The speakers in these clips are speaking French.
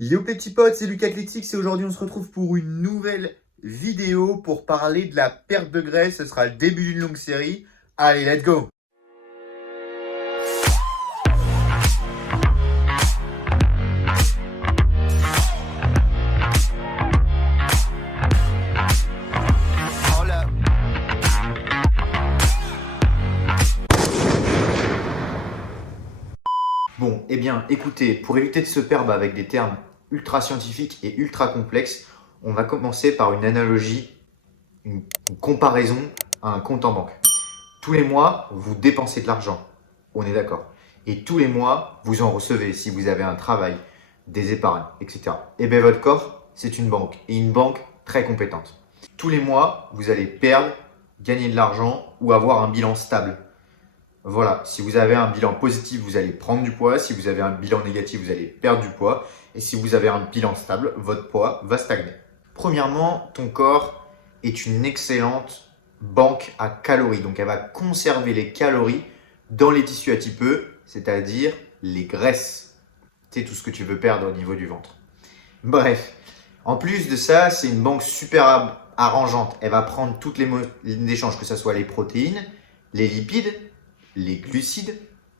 Yo petits potes, c'est Lucas Athlétics et aujourd'hui on se retrouve pour une nouvelle vidéo pour parler de la perte de graisse. Ce sera le début d'une longue série. Allez, let's go! Bon, eh bien, écoutez, pour éviter de se perdre avec des termes ultra scientifiques et ultra complexes, on va commencer par une analogie, une comparaison à un compte en banque. Tous les mois, vous dépensez de l'argent, on est d'accord. Et tous les mois, vous en recevez si vous avez un travail, des épargnes, etc. Et bien votre corps, c'est une banque, et une banque très compétente. Tous les mois, vous allez perdre, gagner de l'argent ou avoir un bilan stable. Voilà, si vous avez un bilan positif, vous allez prendre du poids. Si vous avez un bilan négatif, vous allez perdre du poids. Et si vous avez un bilan stable, votre poids va stagner. Premièrement, ton corps est une excellente banque à calories. Donc, elle va conserver les calories dans les tissus adipeux, c'est-à-dire les graisses. C'est tout ce que tu veux perdre au niveau du ventre. Bref, en plus de ça, c'est une banque super arrangeante. Elle va prendre toutes les modes d'échange, que ce soit les protéines, les lipides, les glucides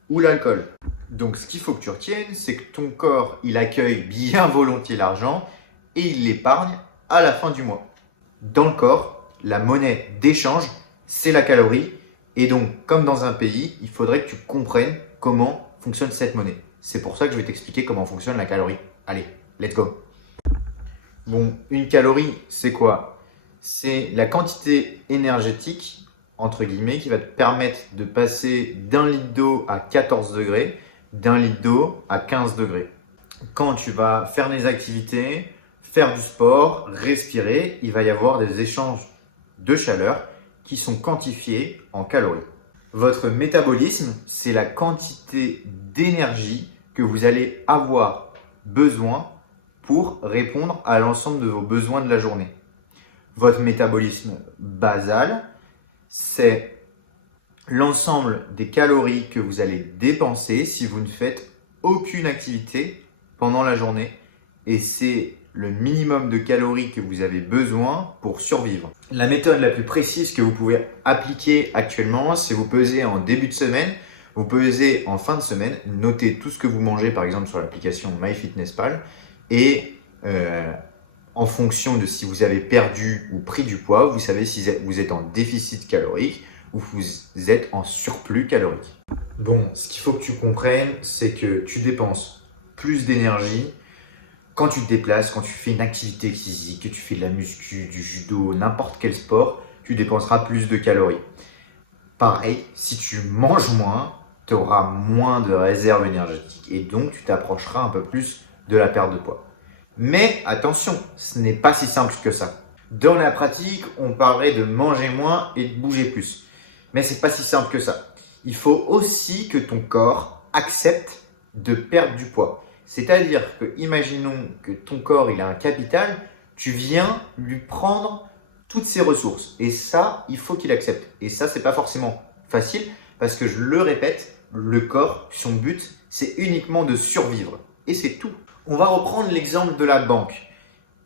ou l'alcool. Donc ce qu'il faut que tu retiennes, c'est que ton corps, il accueille bien volontiers l'argent et il l'épargne à la fin du mois. Dans le corps, la monnaie d'échange, c'est la calorie. Et donc, comme dans un pays, il faudrait que tu comprennes comment fonctionne cette monnaie. C'est pour ça que je vais t'expliquer comment fonctionne la calorie. Allez, let's go! Bon, une calorie, c'est quoi? C'est la quantité énergétique entre guillemets, qui va te permettre de passer d'un litre d'eau à 14 degrés, d'un litre d'eau à 15 degrés. Quand tu vas faire des activités, faire du sport, respirer, il va y avoir des échanges de chaleur qui sont quantifiés en calories. Votre métabolisme, c'est la quantité d'énergie que vous allez avoir besoin pour répondre à l'ensemble de vos besoins de la journée. Votre métabolisme basal, c'est l'ensemble des calories que vous allez dépenser si vous ne faites aucune activité pendant la journée. Et c'est le minimum de calories que vous avez besoin pour survivre. La méthode la plus précise que vous pouvez appliquer actuellement, c'est vous peser en début de semaine, vous pesez en fin de semaine, notez tout ce que vous mangez par exemple sur l'application MyFitnessPal et en fonction de si vous avez perdu ou pris du poids, vous savez si vous êtes en déficit calorique ou vous êtes en surplus calorique. Bon, ce qu'il faut que tu comprennes, c'est que tu dépenses plus d'énergie quand tu te déplaces, quand tu fais une activité physique, que tu fais de la muscu, du judo, n'importe quel sport, tu dépenseras plus de calories. Pareil, si tu manges moins, tu auras moins de réserve énergétique et donc tu t'approcheras un peu plus de la perte de poids. Mais attention, ce n'est pas si simple que ça. Dans la pratique, on parlerait de manger moins et de bouger plus. Mais ce n'est pas si simple que ça. Il faut aussi que ton corps accepte de perdre du poids. C'est-à-dire que, imaginons que ton corps il a un capital, tu viens lui prendre toutes ses ressources. Et ça, il faut qu'il accepte. Et ça, c'est pas forcément facile parce que je le répète, le corps, son but, c'est uniquement de survivre. Et c'est tout. On va reprendre l'exemple de la banque.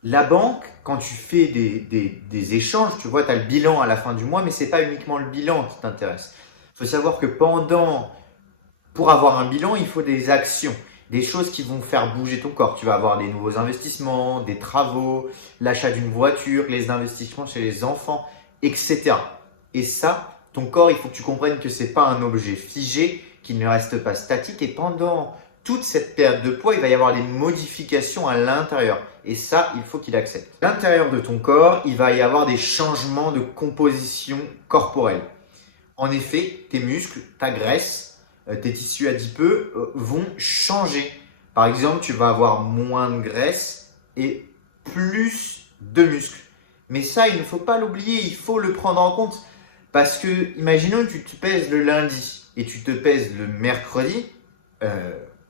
La banque, quand tu fais des échanges, tu vois, tu as le bilan à la fin du mois, mais ce n'est pas uniquement le bilan qui t'intéresse. Il faut savoir que pour avoir un bilan, il faut des actions, des choses qui vont faire bouger ton corps. Tu vas avoir des nouveaux investissements, des travaux, l'achat d'une voiture, les investissements chez les enfants, etc. Et ça, ton corps, il faut que tu comprennes que ce n'est pas un objet figé, qu'il ne reste pas statique et pendant toute cette perte de poids, il va y avoir des modifications à l'intérieur. Et ça, il faut qu'il accepte. À l'intérieur de ton corps, il va y avoir des changements de composition corporelle. En effet, tes muscles, ta graisse, tes tissus adipeux vont changer. Par exemple, tu vas avoir moins de graisse et plus de muscles. Mais ça, il ne faut pas l'oublier, il faut le prendre en compte. Parce que, imaginons que tu te pèses le lundi et tu te pèses le mercredi,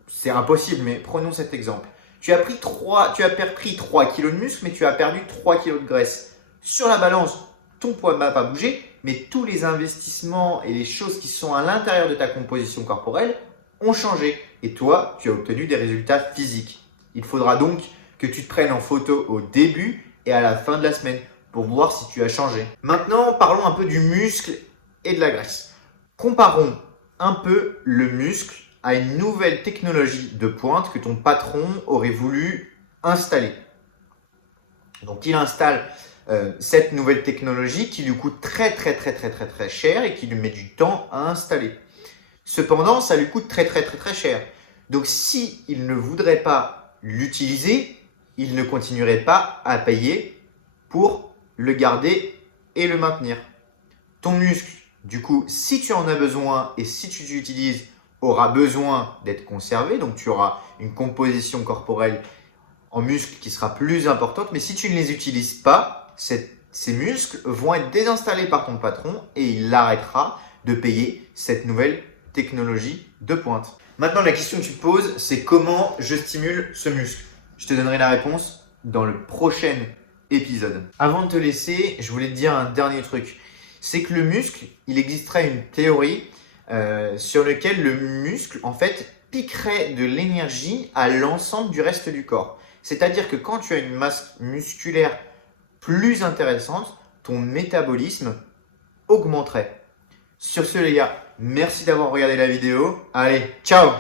c'est impossible, mais prenons cet exemple. Tu as pris 3 kg de muscle, mais tu as perdu 3 kg de graisse. Sur la balance, ton poids n'a pas bougé, mais tous les investissements et les choses qui sont à l'intérieur de ta composition corporelle ont changé. Et toi, tu as obtenu des résultats physiques. Il faudra donc que tu te prennes en photo au début et à la fin de la semaine pour voir si tu as changé. Maintenant, parlons un peu du muscle et de la graisse. Comparons un peu le muscle à une nouvelle technologie de pointe que ton patron aurait voulu installer. Donc, il installe cette nouvelle technologie qui lui coûte très cher et qui lui met du temps à installer. Cependant, ça lui coûte très cher. Donc, si il ne voudrait pas l'utiliser, il ne continuerait pas à payer pour le garder et le maintenir. Ton muscle, du coup, si tu en as besoin et si tu l'utilises, aura besoin d'être conservé. Donc, tu auras une composition corporelle en muscles qui sera plus importante. Mais si tu ne les utilises pas, ces muscles vont être désinstallés par ton patron et il arrêtera de payer cette nouvelle technologie de pointe. Maintenant, la question que tu te poses, c'est comment je stimule ce muscle? Je te donnerai la réponse dans le prochain épisode. Avant de te laisser, je voulais te dire un dernier truc. C'est que le muscle, il existerait une théorie sur laquelle le muscle, en fait, piquerait de l'énergie à l'ensemble du reste du corps. C'est-à-dire que quand tu as une masse musculaire plus intéressante, ton métabolisme augmenterait. Sur ce, les gars, merci d'avoir regardé la vidéo. Allez, ciao!